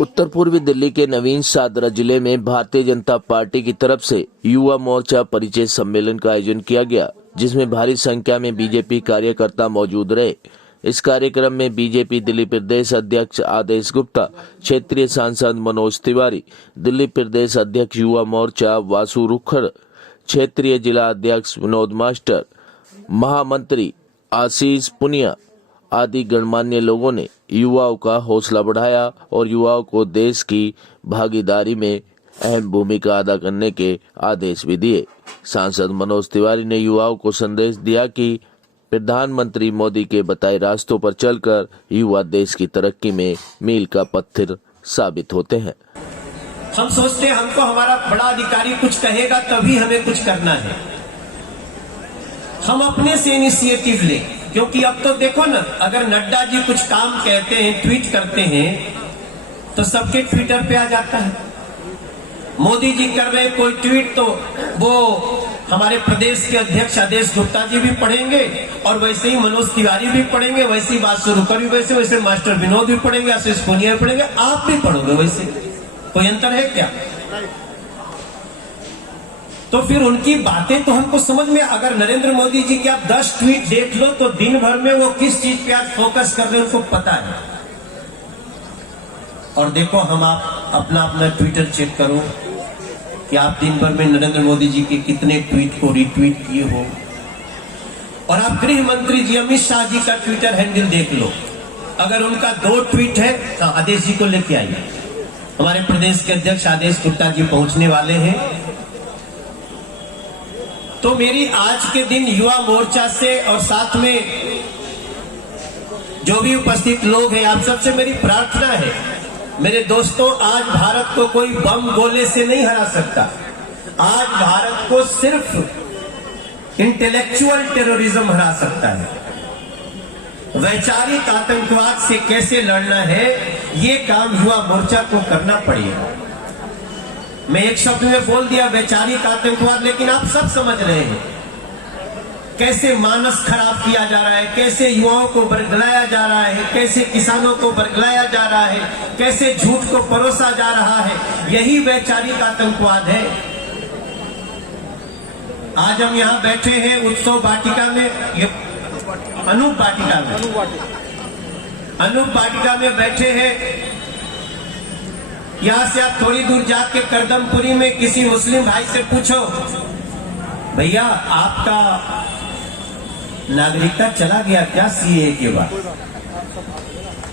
उत्तर पूर्वी दिल्ली के नवीन सादरा जिले में भारतीय जनता पार्टी की तरफ से युवा मोर्चा परिचय सम्मेलन का आयोजन किया गया, जिसमें भारी संख्या में बीजेपी कार्यकर्ता मौजूद रहे। इस कार्यक्रम में बीजेपी दिल्ली प्रदेश अध्यक्ष आदेश गुप्ता, क्षेत्रीय सांसद मनोज तिवारी, दिल्ली प्रदेश अध्यक्ष युवा मोर्चा वासु रुखड़, क्षेत्रीय जिला अध्यक्ष विनोद मास्टर, महामंत्री आशीष पुनिया आदि गणमान्य लोगों ने युवाओं का हौसला बढ़ाया और युवाओं को देश की भागीदारी में अहम भूमिका अदा करने के आदेश भी दिए। सांसद मनोज तिवारी ने युवाओं को संदेश दिया कि प्रधानमंत्री मोदी के बताए रास्तों पर चलकर युवा देश की तरक्की में मील का पत्थर साबित होते हैं। हम सोचते हैं हमको हमारा बड़ा अधिकारी कुछ कहेगा तभी हमें कुछ करना है। हम अपने से इनिशिएटिव लें, क्योंकि अब तो देखो ना, अगर नड्डा जी कुछ काम कहते हैं, ट्वीट करते हैं, तो सबके ट्विटर पे आ जाता है। मोदी जी कर रहे कोई ट्वीट तो वो हमारे प्रदेश के अध्यक्ष आदेश गुप्ता जी भी पढ़ेंगे और वैसे ही मनोज तिवारी भी पढ़ेंगे, वैसे ही वासु रुखड़ भी वैसे मास्टर विनोद भी पढ़ेंगे, आशीष पुनिया भी पढ़ेंगे, आप भी पढ़ोगे। वैसे कोई अंतर है क्या? तो फिर उनकी बातें तो हमको समझ में, अगर नरेंद्र मोदी जी के आप 10 ट्वीट देख लो तो दिन भर में वो किस चीज पे आज फोकस कर रहे हैं उनको पता है। और देखो, हम आप अपना ट्विटर चेक करो कि आप दिन भर में नरेंद्र मोदी जी के कितने ट्वीट को रिट्वीट किए हो। और आप गृह मंत्री जी अमित शाह जी का ट्विटर हैंडल देख लो, अगर उनका 2 ट्वीट है तो आदेश जी को लेके आइए। हमारे प्रदेश के अध्यक्ष आदेश गुप्ता जी पहुंचने वाले हैं। तो मेरी आज के दिन युवा मोर्चा से और साथ में जो भी उपस्थित लोग हैं, आप सबसे मेरी प्रार्थना है, मेरे दोस्तों, आज भारत को कोई बम गोले से नहीं हरा सकता। आज भारत को सिर्फ इंटेलेक्चुअल टेररिज्म हरा सकता है। वैचारिक आतंकवाद से कैसे लड़ना है, ये काम युवा मोर्चा को करना पड़ेगा। मैं एक शब्द में बोल दिया वैचारिक आतंकवाद, लेकिन आप सब समझ रहे हैं कैसे मानस खराब किया जा रहा है, कैसे युवाओं को बरगलाया जा रहा है, कैसे किसानों को बरगलाया जा रहा है, कैसे झूठ को परोसा जा रहा है। यही वैचारिक आतंकवाद है। आज हम यहाँ बैठे हैं उत्सव वाटिका में, अनूप वाटिका में बैठे हैं। यहां से आप थोड़ी दूर जाके करदमपुरी में किसी मुस्लिम भाई से पूछो, भैया आपका नागरिकता चला गया क्या सीए के बाद?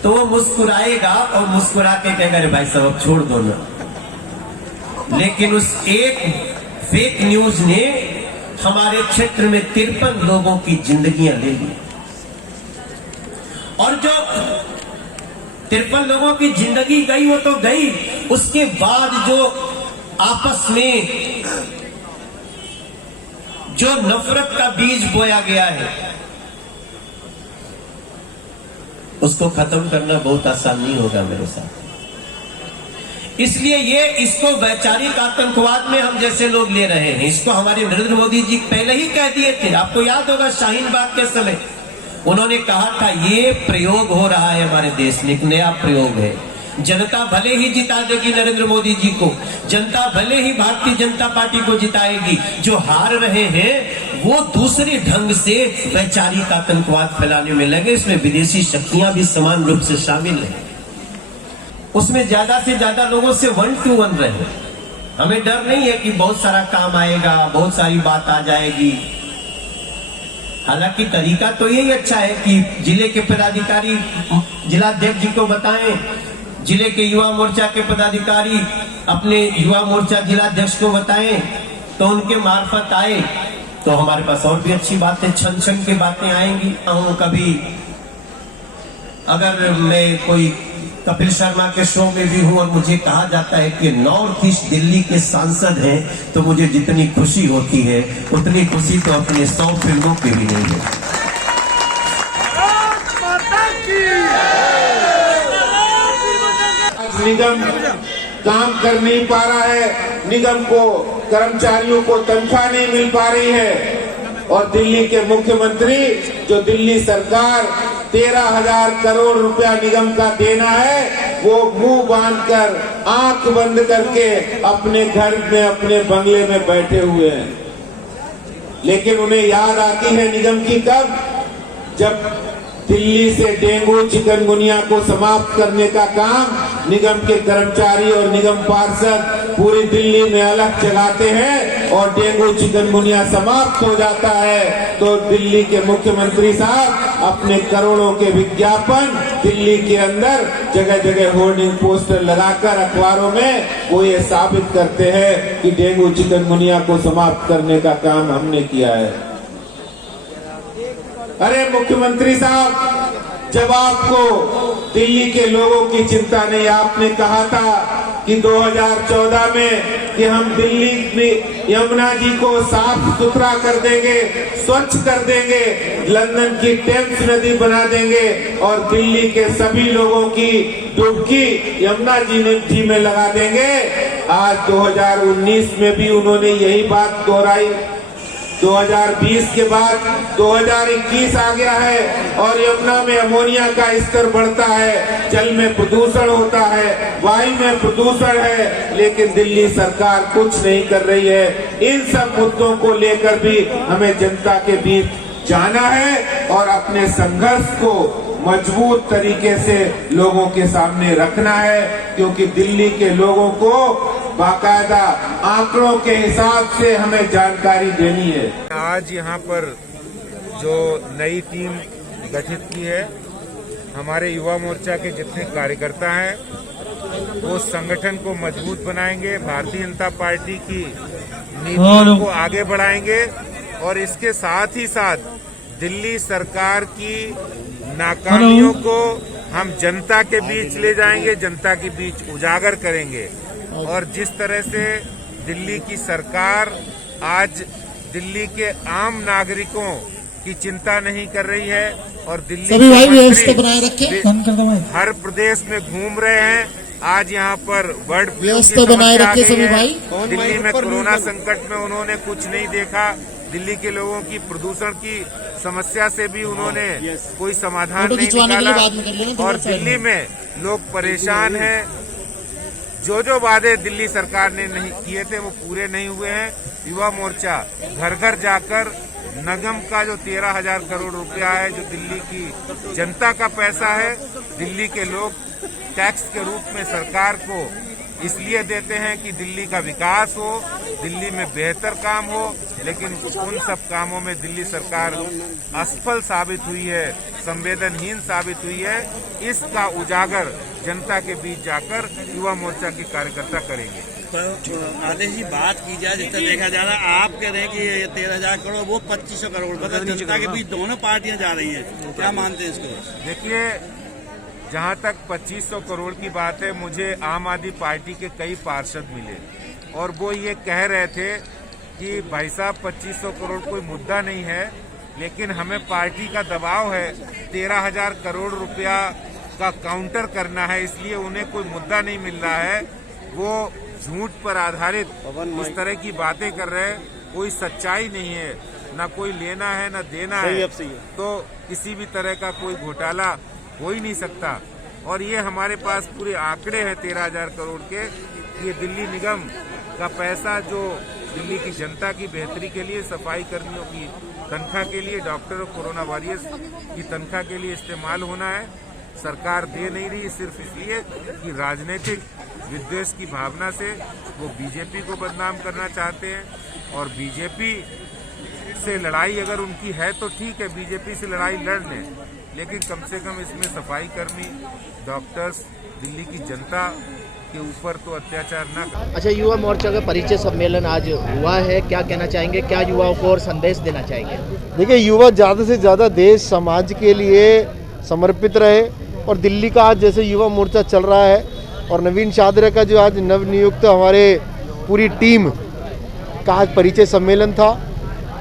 तो वो मुस्कुराएगा और मुस्कुरा के कहेगा, अरे भाई साहब छोड़ दो ना। लेकिन उस एक फेक न्यूज ने हमारे क्षेत्र में 53 लोगों की जिंदगियां ले ली। और जो 53 लोगों की जिंदगी गई वो तो गई, उसके बाद जो आपस में जो नफरत का बीज बोया गया है, उसको खत्म करना बहुत आसान नहीं होगा मेरे साथ। इसलिए इसको वैचारिक आतंकवाद में हम जैसे लोग ले रहे हैं। इसको हमारे नरेंद्र मोदी जी पहले ही कह दिए थे। आपको याद होगा शाहीन बाग के समय उन्होंने कहा था ये प्रयोग हो रहा है हमारे देश में, एक नया प्रयोग है। जनता भले ही जिता देगी नरेंद्र मोदी जी को, जनता भले ही भारतीय जनता पार्टी को जिताएगी, जो हार रहे हैं वो दूसरे ढंग से वैचारिक आतंकवाद फैलाने में लगे। इसमें विदेशी शक्तियां भी समान रूप से शामिल हैं। उसमें ज्यादा से ज्यादा लोगों से 1-to-1 रहे। हमें डर नहीं है कि बहुत सारा काम आएगा, बहुत सारी बात आ जाएगी। हालांकि तरीका तो यही अच्छा है कि जिले के पदाधिकारी जिलाध्यक्ष जी को बताएं, जिले के युवा मोर्चा के पदाधिकारी अपने युवा मोर्चा जिलाध्यक्ष को बताएं, तो उनके मार्फत आए तो हमारे पास और भी अच्छी बातें, छन की बातें आएंगी। कभी अगर मैं कोई कपिल शर्मा के शो में भी हूं और मुझे कहा जाता है कि नॉर्थ ईस्ट दिल्ली के सांसद हैं, तो मुझे जितनी खुशी होती है उतनी खुशी तो अपने 100 फिल्मों की भी नहीं है। निगम काम कर नहीं पा रहा है, निगम को कर्मचारियों को तनख्वाह नहीं मिल पा रही है, और दिल्ली के मुख्यमंत्री जो दिल्ली सरकार 13,000 करोड़ रुपया निगम का देना है, वो मुंह बांधकर आंख बंद करके अपने घर में अपने बंगले में बैठे हुए हैं। लेकिन उन्हें याद आती है निगम की कब, जब दिल्ली से डेंगू चिकनगुनिया को समाप्त करने का काम निगम के कर्मचारी और निगम पार्षद पूरी दिल्ली में अलग चलाते हैं और डेंगू चिकनगुनिया समाप्त हो जाता है तो दिल्ली के मुख्यमंत्री साहब अपने करोड़ों के विज्ञापन दिल्ली के अंदर जगह जगह होर्डिंग पोस्टर लगाकर अखबारों में वो ये साबित करते हैं कि डेंगू चिकनगुनिया को समाप्त करने का काम हमने किया है। अरे मुख्यमंत्री साहब, जब आपको दिल्ली के लोगों की चिंता नहीं, आपने कहा था कि 2014 में कि हम दिल्ली में यमुना जी को साफ सुथरा कर देंगे, स्वच्छ कर देंगे, लंदन की टेम्स नदी बना देंगे और दिल्ली के सभी लोगों की डुबकी यमुना जी में लगा देंगे। आज 2019 में भी उन्होंने यही बात दोहराई। 2020 के बाद 2021 आ गया है और यमुना में अमोनिया का स्तर बढ़ता है, जल में प्रदूषण होता है, वायु में प्रदूषण है, लेकिन दिल्ली सरकार कुछ नहीं कर रही है। इन सब मुद्दों को लेकर भी हमें जनता के बीच जाना है और अपने संघर्ष को मजबूत तरीके से लोगों के सामने रखना है, क्योंकि दिल्ली के लोगों को बाकायदा आंकड़ों के हिसाब से हमें जानकारी देनी है। आज यहाँ पर जो नई टीम गठित की है, हमारे युवा मोर्चा के जितने कार्यकर्ता हैं वो संगठन को मजबूत बनाएंगे, भारतीय जनता पार्टी की नीतियों को आगे बढ़ाएंगे और इसके साथ ही साथ दिल्ली सरकार की नाकामियों को हम जनता के बीच ले जाएंगे, जनता के बीच उजागर करेंगे। और जिस तरह से दिल्ली की सरकार आज दिल्ली के आम नागरिकों की चिंता नहीं कर रही है और दिल्ली सभी भाई व्यवस्था बनाए रखें, हर प्रदेश में घूम रहे हैं। आज यहाँ पर बर्ड फ्लू की व्यवस्था बनाए रखे सभी भाई। दिल्ली में कोरोना संकट में उन्होंने कुछ नहीं देखा, दिल्ली के लोगों की प्रदूषण की समस्या से भी उन्होंने कोई समाधान नहीं निकाला और दिल्ली में लोग परेशान हैं। जो वादे दिल्ली सरकार ने नहीं किए थे वो पूरे नहीं हुए हैं। युवा मोर्चा घर घर जाकर निगम का जो 13,000 करोड़ रुपया है, जो दिल्ली की जनता का पैसा है, दिल्ली के लोग टैक्स के रूप में सरकार को इसलिए देते हैं कि दिल्ली का विकास हो, दिल्ली में बेहतर काम हो, लेकिन उन सब कामों में दिल्ली सरकार असफल साबित हुई है, संवेदनहीन साबित हुई है। इसका उजागर जनता के बीच जाकर युवा मोर्चा के कार्यकर्ता करेंगे। आदेश जी, बात की जाए जितना देखा जा रहा है, आप कह रहे हैं कि ये 13,000 करोड़, वो 2500 करोड़, मतलब जनता के बीच दोनों पार्टियां जा रही हैं, क्या मानते हैं इसको? देखिए, जहां तक 2500 करोड़ की बात है, मुझे आम आदमी पार्टी के कई पार्षद मिले और वो ये कह रहे थे कि भाई साहब 2500 करोड़ कोई मुद्दा नहीं है, लेकिन हमें पार्टी का दबाव है, 13,000 करोड़ रुपया का काउंटर करना है, इसलिए उन्हें कोई मुद्दा नहीं मिल रहा है। वो झूठ पर आधारित इस तरह की बातें कर रहे हैं, कोई सच्चाई नहीं है, ना कोई लेना है ना देना है, तो किसी भी तरह का कोई घोटाला हो ही नहीं सकता। और ये हमारे पास पूरे आंकड़े हैं 13,000 करोड़ के। ये दिल्ली निगम का पैसा जो दिल्ली की जनता की बेहतरी के लिए, सफाई कर्मियों की तनख्वाह के लिए, डॉक्टर और कोरोना वॉरियर्स की तनख्वाह के लिए इस्तेमाल होना है, सरकार दे नहीं रही, सिर्फ इसलिए कि राजनीतिक विद्वेष की भावना से वो बीजेपी को बदनाम करना चाहते हैं। और बीजेपी से लड़ाई अगर उनकी है तो ठीक है, बीजेपी से लड़ाई लड़ लें, लेकिन कम से कम इसमें सफाई कर्मी, डॉक्टर्स, दिल्ली की जनता के ऊपर तो अत्याचार न करें। अच्छा, युवा मोर्चा का परिचय सम्मेलन आज हुआ है, क्या कहना चाहेंगे, क्या युवाओं को और संदेश देना चाहेंगे? देखिए, युवा ज़्यादा से ज़्यादा देश समाज के लिए समर्पित रहे और दिल्ली का आज जैसे युवा मोर्चा चल रहा है और नवीन शादरा का जो आज नवनियुक्त हमारे पूरी टीम का आज परिचय सम्मेलन था।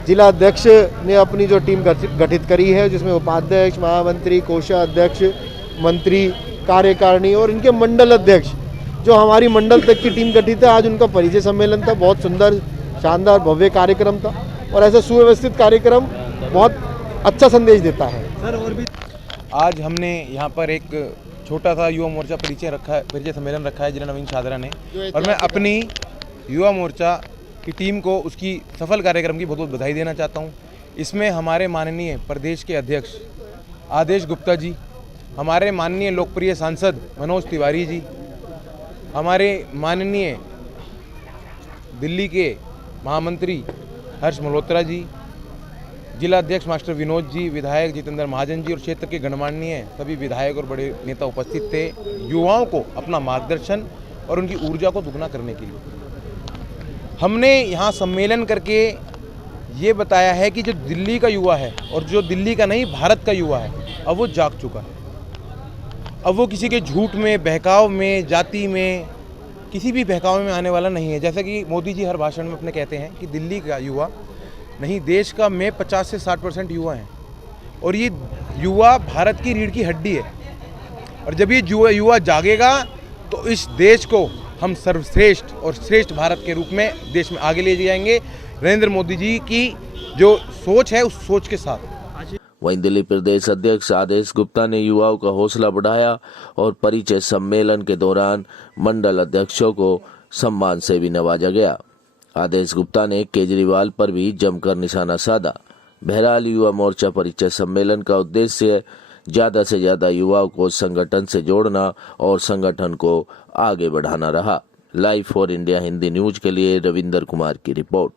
जिला अध्यक्ष ने अपनी जो टीम गठित करी है, जिसमें उपाध्यक्ष, महामंत्री, कोषाध्यक्ष, मंत्री, कार्यकारिणी और इनके मंडल अध्यक्ष, जो हमारी मंडल तक की टीम गठित है, आज उनका परिचय सम्मेलन था। बहुत सुंदर, शानदार, भव्य कार्यक्रम था और ऐसा सुव्यवस्थित कार्यक्रम बहुत अच्छा संदेश देता है। आज हमने यहाँ पर एक छोटा सा युवा मोर्चा परिचय सम्मेलन रखा है जिला नवीन शादरा ने, और मैं अपनी युवा मोर्चा की टीम को उसकी सफल कार्यक्रम की बहुत बहुत बधाई देना चाहता हूँ। इसमें हमारे माननीय प्रदेश के अध्यक्ष आदेश गुप्ता जी, हमारे माननीय लोकप्रिय सांसद मनोज तिवारी जी, हमारे माननीय दिल्ली के महामंत्री हर्ष मल्होत्रा जी, जिला अध्यक्ष मास्टर विनोद जी, विधायक जितेंद्र महाजन जी और क्षेत्र के गणमान्य सभी विधायक और बड़े नेता उपस्थित थे, युवाओं को अपना मार्गदर्शन और उनकी ऊर्जा को दुगना करने के लिए। हमने यहाँ सम्मेलन करके ये बताया है कि जो दिल्ली का युवा है और जो दिल्ली का नहीं भारत का युवा है, अब वो जाग चुका है। अब वो किसी के झूठ में, बहकाव में, जाति में, किसी भी बहकाव में आने वाला नहीं है। जैसा कि मोदी जी हर भाषण में अपने कहते हैं कि दिल्ली का युवा नहीं, देश का में 50 से 60% युवा हैं, और ये युवा भारत की रीढ़ की हड्डी है। और जब ये युवा जागेगा तो इस देश को हम सर्वश्रेष्ठ और श्रेष्ठ भारत के रूप में देश में आगे ले जाएंगे, नरेंद्र मोदी जी की जो सोच है उस सोच के साथ। वहीं दिल्ली प्रदेश अध्यक्ष आदेश गुप्ता ने युवाओं का हौसला बढ़ाया और परिचय सम्मेलन के दौरान मंडल अध्यक्षों को सम्मान से भी नवाजा गया। आदेश गुप्ता ने केजरीवाल पर भी जमकर निशाना साधा। बहरहाल युवा मोर्चा परिचय सम्मेलन का उद्देश्य ज्यादा से ज्यादा युवाओं को संगठन से जोड़ना और संगठन को आगे बढ़ाना रहा। Live for India Hindi news के लिए रविंदर कुमार की रिपोर्ट।